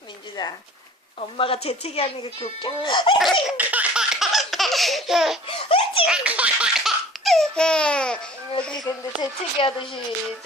민준아, 엄마가 재채기 하는 게 그렇게 웃겨? 근데 재채기 하듯이